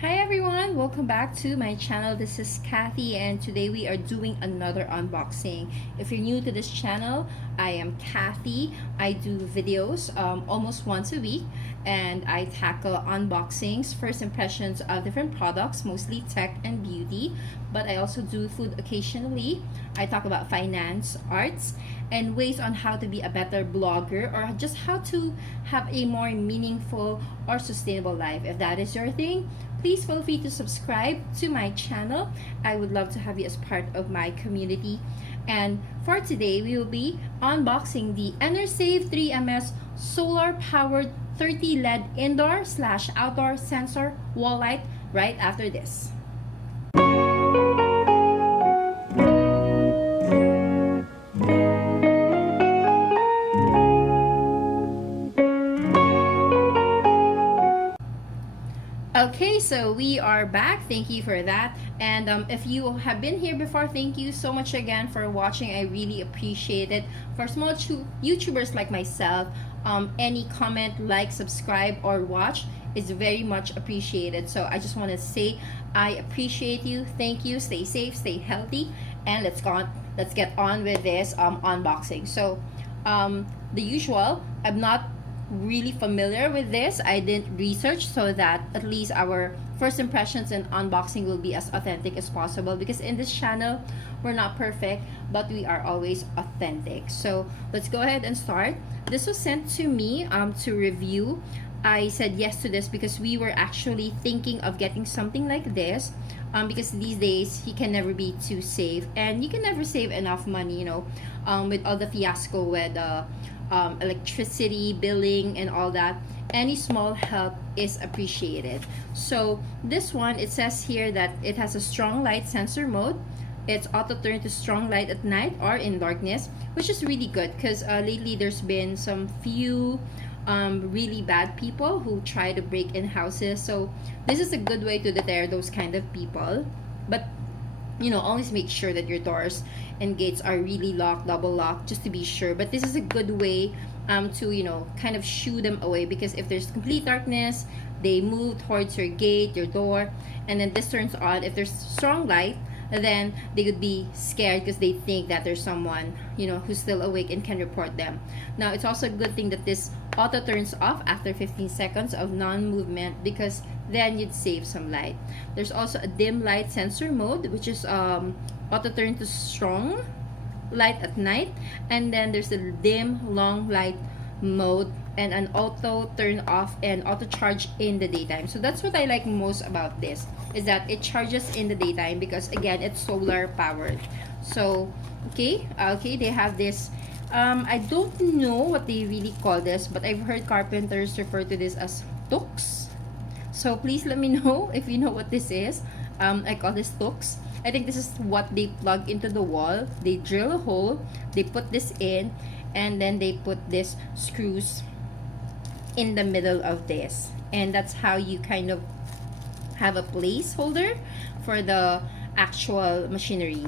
Hi everyone, welcome back to my channel. This is Kathy and today we are doing another unboxing. If you're new to this channel, I am Kathy. I do videos almost once a week and I tackle unboxings, first impressions of different products, mostly tech and beauty, but I also do food occasionally. I talk about finance, arts, and ways on how to be a better blogger or just how to have a more meaningful or sustainable life. If that is your thing, please feel free to subscribe to my channel. I would love to have you as part of my community. And for today, we will be unboxing the EnerSave 3ms solar powered 30 LED indoor/outdoor sensor wall light right after this. Okay, so we are back. Thank you for that. And if you have been here before, thank you so much again for watching. I really appreciate it. For small YouTubers like myself, any comment, like, subscribe, or watch is very much appreciated. So I just want to say I appreciate you. Thank you. Stay safe, stay healthy, and let's get on with this unboxing. So the usual, I'm not really familiar with this. I didn't research so that at least our first impressions and unboxing will be as authentic as possible, because in this channel we're not perfect but we are always authentic. So let's go ahead and start. This was sent to me to review. I said yes to this because we were actually thinking of getting something like this because these days you can never be too safe and you can never save enough money, with all the fiasco with electricity billing and all that. Any small help is appreciated. So this one, it says here that it has a strong light sensor mode. It's auto turn to strong light at night or in darkness, which is really good because lately there's been some few really bad people who try to break in houses. So this is a good way to deter those kind of people. But always make sure that your doors and gates are really locked, double locked, just to be sure. But this is a good way to kind of shoo them away, because if there's complete darkness, they move towards your gate, your door, and then this turns on. If there's strong light, then they would be scared because they think that there's someone who's still awake and can report them. Now it's also a good thing that this auto turns off after 15 seconds of non-movement, because then you'd save some light. There's also a dim light sensor mode, which is auto turn to strong light at night, and then there's a dim long light mode and an auto turn off and auto charge in the daytime. So that's what I like most about this, is that it charges in the daytime because again it's solar powered. So okay, they have this I don't know what they really call this, but I've heard carpenters refer to this as tooks. So please let me know if you know what this is. I call this tooks. I think this is what they plug into the wall. They drill a hole, they put this in, and then they put this screws in the middle of this, and that's how you kind of have a placeholder for the actual machinery.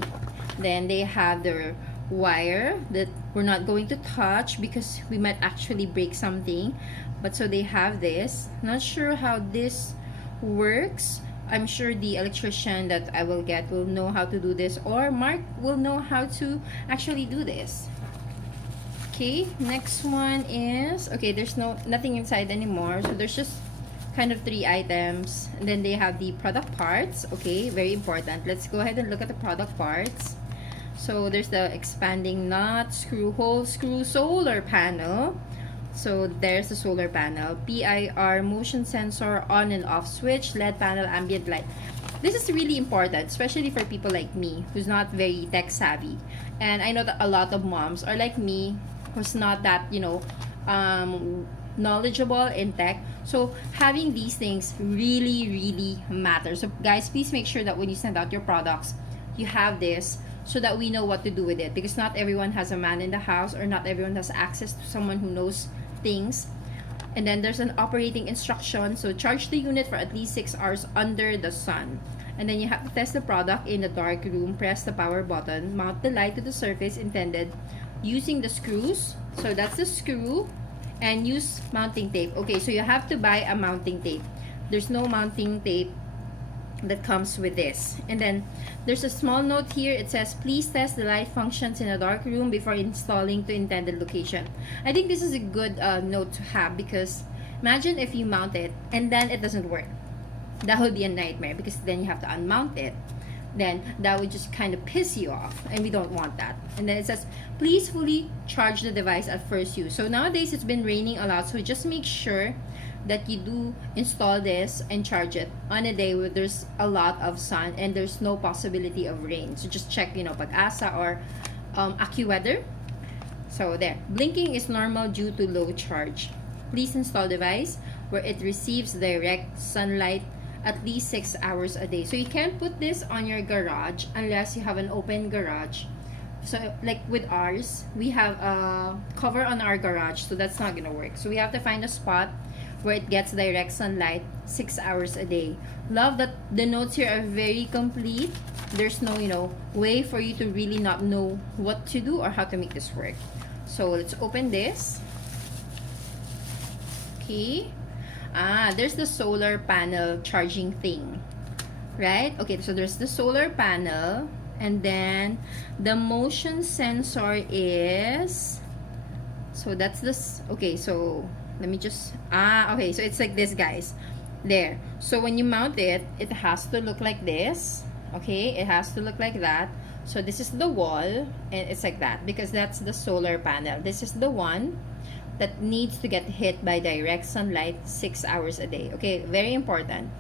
Then they have their wire that we're not going to touch because we might actually break something, but so they have this. Not sure how this works. I'm sure the electrician that I will get will know how to do this, or Mark will know how to actually do this. Okay, next one is, okay, there's nothing inside anymore, so there's just kind of 3 items, and then they have the product parts. Okay, very important. Let's go ahead and look at the product parts. So there's the expanding nut, screw hole, screw solar panel. So there's the solar panel, PIR motion sensor, on and off switch, LED panel, ambient light. This is really important, especially for people like me who's not very tech savvy. And I know that a lot of moms are like me, who's not that knowledgeable in tech. So having these things really matter. So guys, please make sure that when you send out your products, you have this, so that we know what to do with it, because not everyone has a man in the house, or not everyone has access to someone who knows things. And then there's an operating instruction. So charge the unit for at least 6 hours under the sun, and then you have to test the product in a dark room. Press the power button, mount the light to the surface intended using the screws. So that's the screw, and use mounting tape. Okay, so you have to buy a mounting tape. There's no mounting tape that comes with this. And then there's a small note here. It says, please test the light functions in a dark room before installing to intended location. I think this is a good note to have, because imagine if you mount it and then it doesn't work. That would be a nightmare, because then you have to unmount it. Then that would just kind of piss you off, and we don't want that. And then it says, please fully charge the device at first use. So nowadays it's been raining a lot, so just make sure that you do install this and charge it on a day where there's a lot of sun and there's no possibility of rain. So just check, you know, Pag-asa or AccuWeather. So there, blinking is normal due to low charge. Please install device where it receives direct sunlight at least 6 hours a day. So you can't put this on your garage unless you have an open garage. So like with ours, we have a cover on our garage, so that's not gonna work. So we have to find a spot where it gets direct sunlight 6 hours a day. Love that the notes here are very complete. There's no, you know, way for you to really not know what to do or how to make this work. So let's open this. Okay. There's the solar panel charging thing, right? Okay, so there's the solar panel, and then the motion sensor is, so that's this. Okay, so let me just, okay, so it's like this, guys. There. So when you mount it, it has to look like this. Okay, it has to look like that. So this is the wall, and it's like that, because that's the solar panel. This is the one that needs to get hit by direct sunlight 6 hours a day. Okay, very important.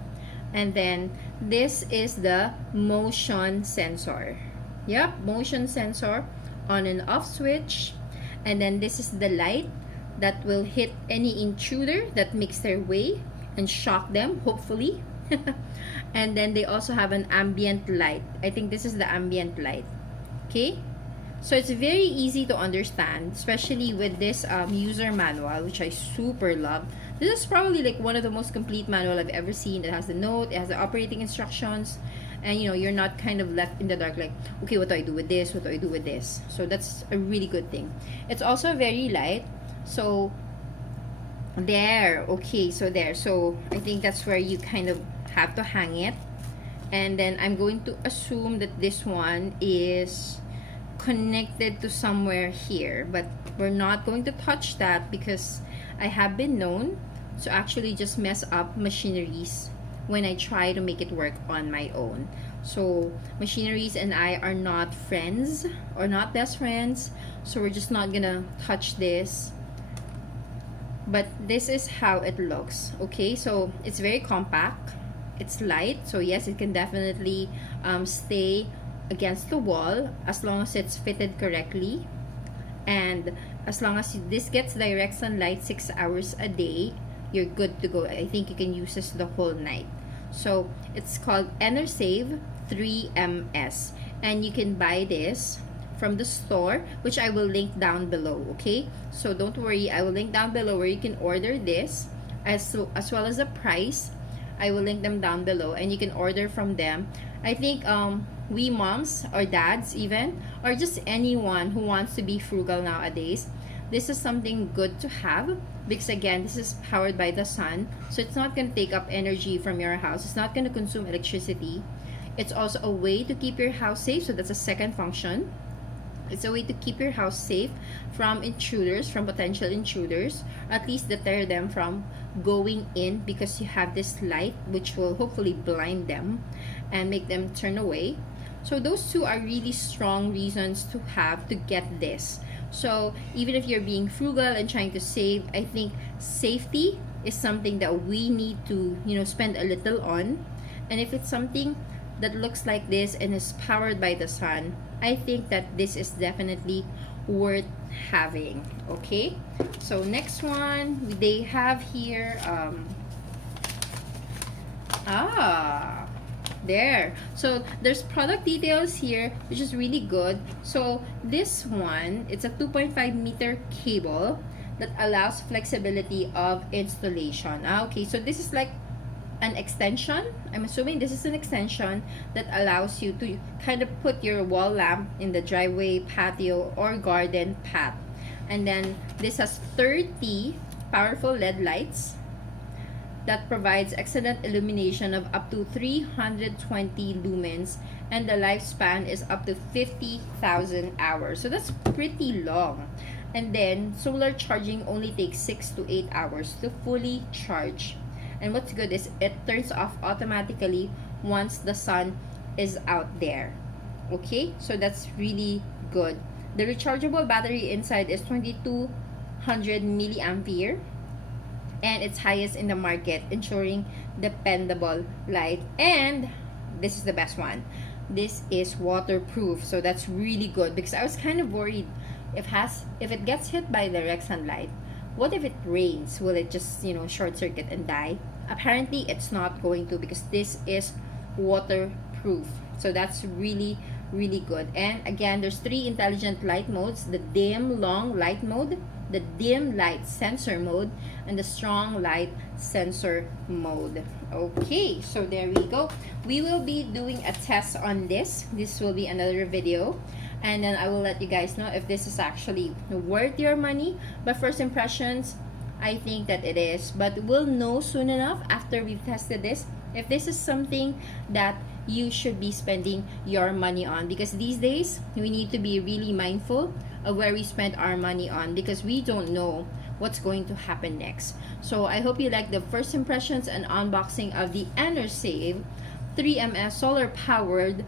And then this is the motion sensor. Yep, motion sensor, on and off switch. And then this is the light that will hit any intruder that makes their way and shock them, hopefully. And then they also have an ambient light. I think this is the ambient light. Okay, so it's very easy to understand, especially with this user manual, which I super love. This is probably like one of the most complete manual I've ever seen. It has the note, it has the operating instructions, and you know, you're not kind of left in the dark like, okay, what do I do with this, what do I do with this? So that's a really good thing. It's also very light. So there, okay, so there, so I think that's where you kind of have to hang it. And then I'm going to assume that this one is connected to somewhere here, but we're not going to touch that, because I have been known to actually just mess up machineries when I try to make it work on my own. So machineries and I are not friends, or not best friends, so we're just not gonna touch this. But this is how it looks. Okay, so it's very compact, it's light, so yes, it can definitely stay against the wall as long as it's fitted correctly, and as long as this gets direct sunlight 6 hours a day, you're good to go. I think you can use this the whole night. So it's called EnerSave 3MS, and you can buy this from the store, which I will link down below. Okay, so don't worry, I will link down below where you can order this, as well as the price. I will link them down below, and you can order from them. I think we moms or dads even, or just anyone who wants to be frugal nowadays, this is something good to have, because again, this is powered by the sun, so it's not going to take up energy from your house. It's not going to consume electricity. It's also a way to keep your house safe, so that's a second function. It's a way to keep your house safe from intruders, from potential intruders, or at least deter them from going in, because you have this light which will hopefully blind them and make them turn away. So those two are really strong reasons to have to get this. So even if you're being frugal and trying to save, I think safety is something that we need to, you know, spend a little on. And if it's something that looks like this and is powered by the sun, I think that this is definitely worth having. Okay, so next one they have here, there, so there's product details here, which is really good. So this one, it's a 2.5 meter cable that allows flexibility of installation. Okay, so this is like an extension. I'm assuming this is an extension that allows you to kind of put your wall lamp in the driveway, patio, or garden path. And then this has 30 powerful LED lights, that provides excellent illumination of up to 320 lumens, and the lifespan is up to 50,000 hours. So that's pretty long. And then solar charging only takes 6 to 8 hours to fully charge. And what's good is it turns off automatically once the sun is out there. Okay, so that's really good. The rechargeable battery inside is 2200 milliampere, and it's highest in the market, ensuring dependable light. And this is the best one. This is waterproof, so that's really good, because I was kind of worried if it gets hit by direct sunlight, what if it rains? Will it just, short circuit and die? Apparently it's not going to, because this is waterproof. So that's really, really good. And again, there's 3 intelligent light modes: the dim long light mode, the dim light sensor mode, and the strong light sensor mode. Okay, so there we go. We will be doing a test on this. This will be another video, and then I will let you guys know if this is actually worth your money. But first impressions, I think that it is, but we'll know soon enough after we've tested this if this is something that you should be spending your money on, because these days we need to be really mindful of where we spend our money on, because we don't know what's going to happen next. So I hope you like the first impressions and unboxing of the EnerSave 3ms solar powered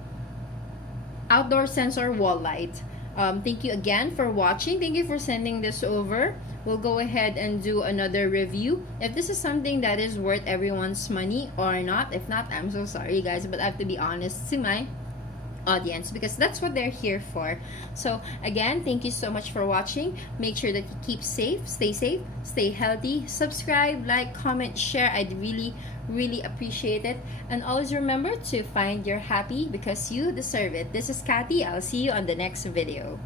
outdoor sensor wall light. Thank you again for watching. Thank you for sending this over. We'll go ahead and do another review if this is something that is worth everyone's money or not. If not, I'm so sorry guys, but I have to be honest to my audience, because that's what they're here for. So again, thank you so much for watching. Make sure that you keep safe, stay healthy, subscribe, like, comment, share. I'd really appreciate it. And always remember to find your happy, because you deserve it. This is Kathy. I'll see you on the next video.